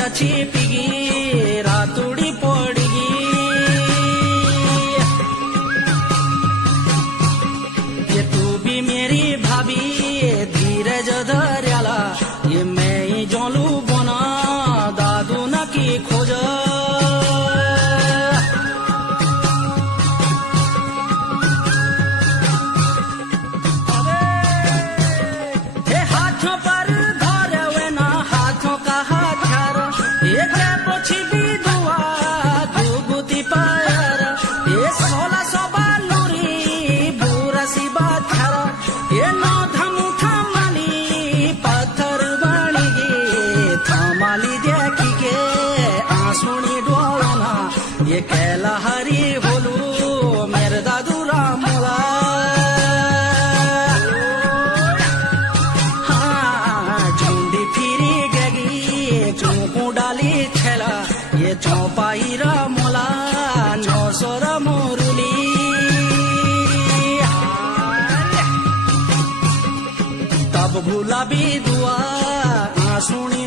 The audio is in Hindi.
मजा छिपिगी रातुड़ी पड़गी। ये तू भी मेरी भाभी धीरज धर्याला, ये मैं ही जोलू बना दादू न की खोज। ये कैला हरी बोलू मेरे दादू रामला। हाँ झुंडी फिरी गगी चौकू डाली छेला, ये चौपाई रामला नौसर मोरुली। तब भूला भी दुआ आंसुनी